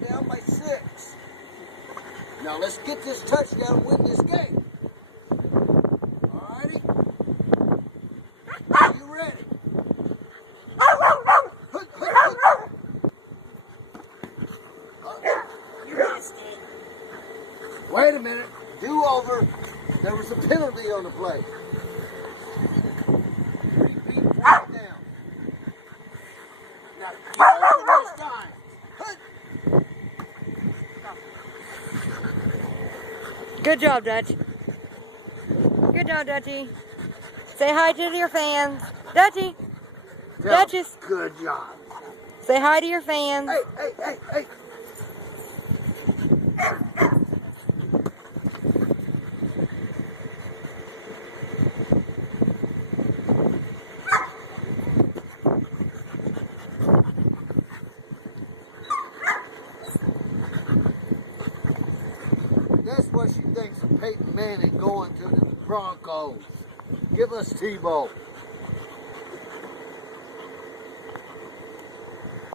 We're down by 6. Now let's get this touchdown and win this game. Alrighty? Are you ready? You missed it. Wait a minute. Do over. There was a penalty on the play. 3 feet, 4 down. Now get over this time. Good job, Dutch. Good job, Dutchie. Say hi to your fans. Dutchie. Duchess. Good job. Say hi to your fans. Hey, hey, hey, hey. That's what she thinks of Peyton Manning going to the Broncos. Give us Tebow.